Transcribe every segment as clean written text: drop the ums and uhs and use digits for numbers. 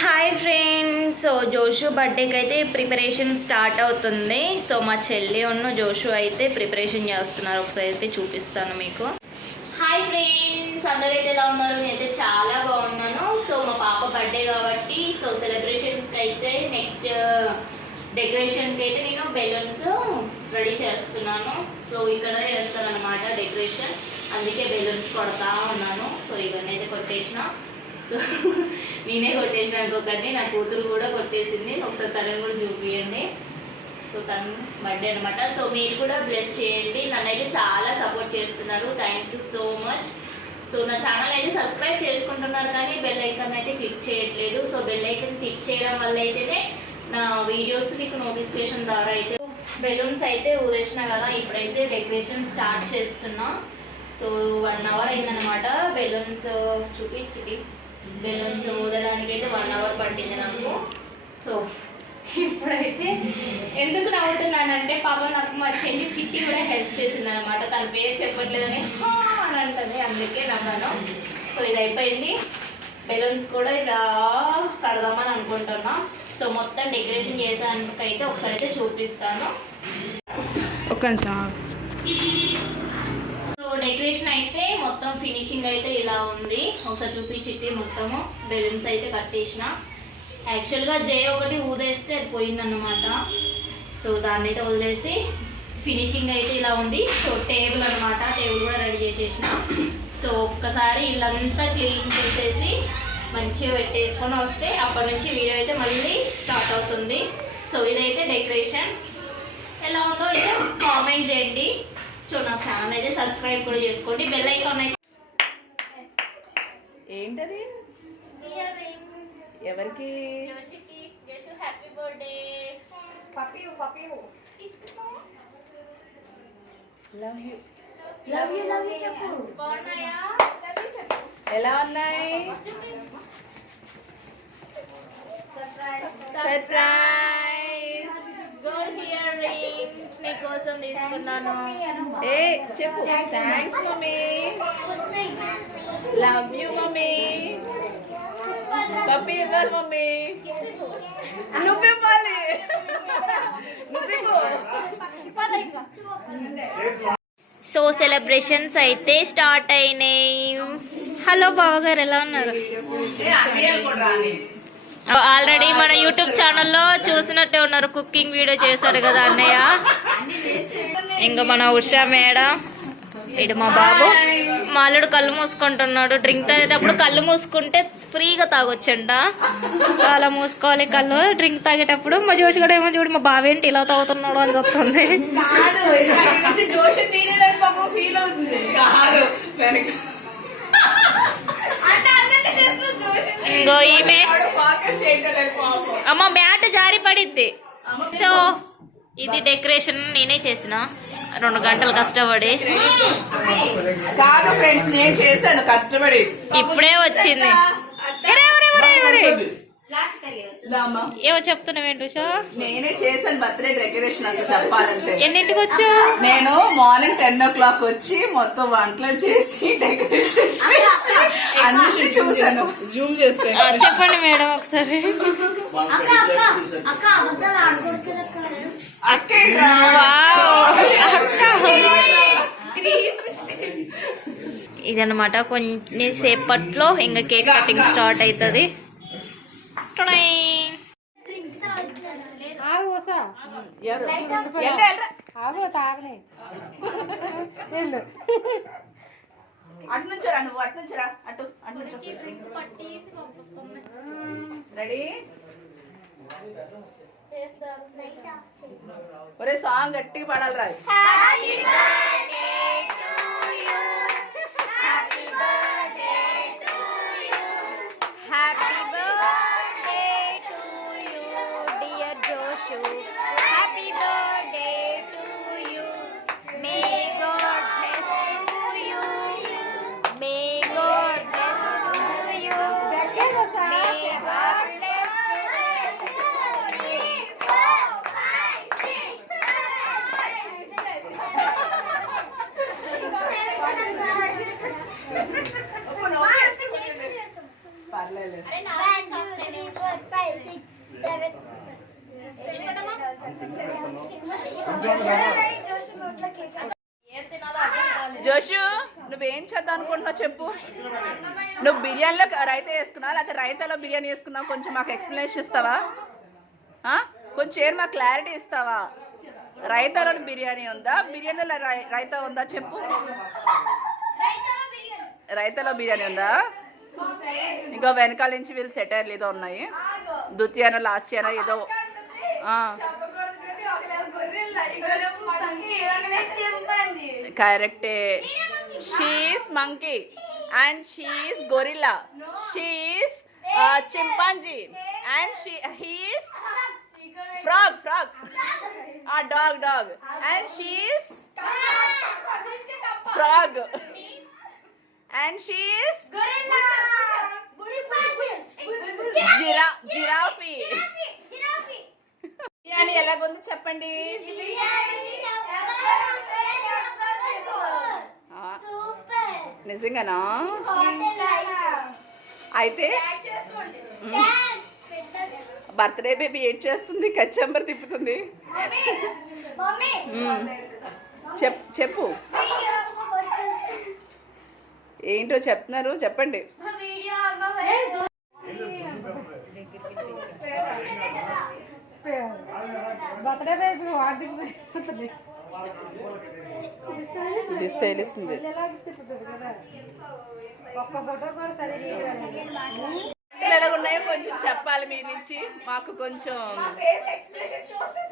Hi friends. So జోషు బర్త్డేకి అయితే preparation start అవుతుంది. సో మా చెల్లి ఉన్న జోషు అయితే ప్రిపరేషన్ చేస్తున్నారు. ఒకసారి అయితే చూపిస్తాను మీకు. హాయ్ ఫ్రెండ్స్, అందరైతే ఎలా ఉన్నారు? నేనైతే చాలా బాగున్నాను. సో మా పాప బర్త్డే కాబట్టి సో సెలబ్రేషన్స్కి అయితే నెక్స్ట్ డెకరేషన్కి అయితే నేను బెలూన్స్ రెడీ చేస్తున్నాను. సో ఇక్కడ చేస్తాను అనమాట డెకరేషన్, అందుకే బెలూన్స్ కొడతా ఉన్నాను. సో ఇవన్నీ అయితే కొట్టేసిన. సో నేనే కొట్టేసిన అనుకోకండి, నా కూతురు కూడా కొట్టేసింది. ఒకసారి తనని కూడా చూపియండి. సో తను బర్త్డే అనమాట. సో మీరు కూడా బ్లెస్ చేయండి. నన్ను అయితే చాలా సపోర్ట్ చేస్తున్నారు. Thank you so much. So నా ఛానల్ అయితే సబ్స్క్రైబ్ చేసుకుంటున్నారు కానీ బెల్ ఐకాన్ అయితే క్లిక్ చేయట్లేదు. సో బెల్ ఐకాన్ క్లిక్ చేయడం వల్ల అయితేనే నా వీడియోస్ మీకు నోటిఫికేషన్ ద్వారా అయితే. బెలూన్స్ అయితే ఊదేసిన కదా, ఇప్పుడైతే డెకరేషన్ స్టార్ట్ చేస్తున్నా. సో 1 అవర్ అయిందనమాట బెలూన్స్ చూపించి బెలూన్స్ ఊదడానికి అయితే 1 అవర్ పట్టింది నాకు. సో ఇప్పుడైతే ఎందుకు నవ్వుతున్నానంటే పాప నాకు మా చెల్లి చిట్టి కూడా హెల్ప్ చేసింది అనమాట. తన పేరు చెప్పట్లేదని అని అంటుంది, అందుకే నవ్వాను. సో ఇది అయిపోయింది. బెలూన్స్ కూడా ఇలా కడదామని అనుకుంటున్నా. సో మొత్తం డెకరేషన్ చేసానికైతే ఒకసారి అయితే చూపిస్తాను. ఒక్క నిమిషం. సో డెకరేషన్ అయితే మొత్తం ఫినిషింగ్ అయితే ఇలా ఉంది. ఒకసారి చూపించిట్టి మొత్తము బెలూన్స్ అయితే కట్టేసిన. యాక్చువల్గా జే ఒకటి ఊదేస్తే అది పోయిందన్నమాట. సో దాన్ని అయితే వదిలేసి ఫినిషింగ్ అయితే ఇలా ఉంది. సో టేబుల్ అనమాట, టేబుల్ కూడా రెడీ చేసేసిన. సో ఒక్కసారి ఇల్లంతా క్లీన్ చేసేసి మంచిగా పెట్టేసుకొని వస్తే అప్పటి నుంచి వీడియో అయితే మళ్ళీ స్టార్ట్ అవుతుంది. సో ఇదైతే డెకరేషన్. ఎలా ఉందో అయితే కామెంట్ చేయండి. సో నా ఛానల్ అయితే సబ్స్క్రైబ్ కూడా చేసుకోండి. బెల్ ఐకాన్ అయితే. ఏంటది? ఎవరికి? Happy birthday. Love you. చెప్పు. బాగున్నాయా? ఎలా ఉన్నాయి? సర్ప్రైజ్. గోల్డ్ ఇయర్ రింగ్స్ నీకోసం తీసుకున్నాను. ఏ చెప్పు. Thanks mummy. Love you mummy. పప్పి ఇవ్వాలి మమ్మీ. నువ్వు ఇవ్వాలి. సో సెలబ్రేషన్స్ అయితే స్టార్ట్ అయినాయి. హలో బావగారు, ఎలా ఉన్నారు? ఆల్రెడీ మన యూట్యూబ్ ఛానల్లో చూసినట్టే ఉన్నారు. కుకింగ్ వీడియో చేశారు కదా అన్నయ్య. ఇంకా మన ఉషా మేడం, ఇటు మా బాబు. మా అల్లుడు కళ్ళు మూసుకుంటున్నాడు. డ్రింక్ తాగేటప్పుడు కళ్ళు మూసుకుంటే ఫ్రీగా తాగొచ్చంట. సో అలా మూసుకోవాలి కళ్ళు డ్రింక్ తాగేటప్పుడు. మా జోషి కూడా ఏమో చూడు, మా బావేంటి ఇలా తాగుతున్నాడు అని చెప్తుంది. ఇంకో ఈమె అమ్మ మ్యాట్ జారి పడిద్ది. సో ఇది డెకరేషన్ నేనే చేసిన 2 గంటలు కష్టపడి. కాదు ఫ్రెండ్స్, నేను చేశాను కష్టపడి. ఇప్పుడే వచ్చింది. ఏమో చెప్తున్నావేంటి ఉషా? నేనే చేశాను బర్త్డే డెకరేషన్. అసలు చెప్పాలంటే ఎన్నింటికి వచ్చా? నేను మార్నింగ్ 10 o'clock వచ్చి మొత్తం వంటలు చేసి డెకరేషన్ అన్ని చూసాను. జూమ్ చేస్తే చెప్పండి మేడం ఒకసారి. ఇదన్నమాట. కొన్ని సేపట్లో ఇంకా కేక్ కటింగ్ స్టార్ట్ అవుతుంది. అటు నుంచోరా, నువ్వు అటు నుంచోరా, అటు నుంచో. రెడీ? ఒరే సాంగ్ గట్టి పాడాలి రా. జోషు నువ్వేం చేద్దాం అనుకుంటున్నావు చెప్పు. నువ్వు బిర్యానీలో రైతా వేసుకున్నావు లేకపోతే రైతాలో బిర్యానీ వేసుకున్నావు, కొంచెం మాకు ఎక్స్ప్లెనేషన్ ఇస్తావా? కొంచెం ఏం మాకు క్లారిటీ ఇస్తావా? రైతాలో బిర్యానీ ఉందా, బిర్యానీలో రైతా ఉందా చెప్పు. రైతాలో బిర్యానీ ఉందా? ఇంకో వెనకాల నుంచి వీళ్ళు సెటైర్లు ఏదో ఉన్నాయి, ద్వితీయానో లాస్ట్ ఇయర్ ఏదో. కరెక్టే. She's monkey and she's gorilla, she's chimpanzee and he's frog dog and she is frog and she is giraffe. Biryani ఎలాగుంది చెప్పండి. నిజంగానా? అయితే బర్త్డే బేబీ ఏడ్ చేస్తుంది, కచ్చెంబర్ తిప్పుతుంది. చెప్పు ఏంటో చెప్తున్నారు, చెప్పండి. బర్త్డే బేబీ తెలుస్తుంది. ఒక్క ఫోటో కూడా సరిగ్గా ఎలాగున్నాయో కొంచెం చెప్పాలి మీ నుంచి మాకు. కొంచెం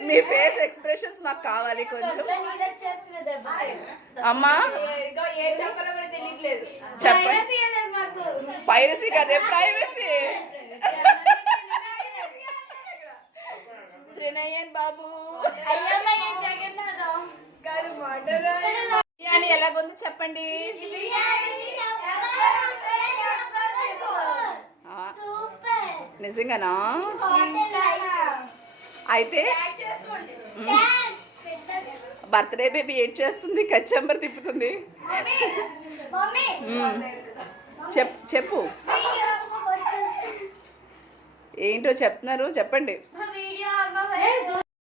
మీ ఫేస్ ఎక్స్ప్రెషన్స్ మాకు కావాలి కొంచెం. అమ్మా చెప్పండి. పైరసీ కదే, ప్రైవసీ. త్రినయన్ బాబు బిర్యానీ ఎలాగుంది చెప్పండి. నిజంగానా? అయితే బర్త్డే బేబీ ఏడ్ చేస్తుంది, కచ్చెంబర్ తిప్పుతుంది. చెప్పు ఏంటో చెప్తున్నారు, చెప్పండి.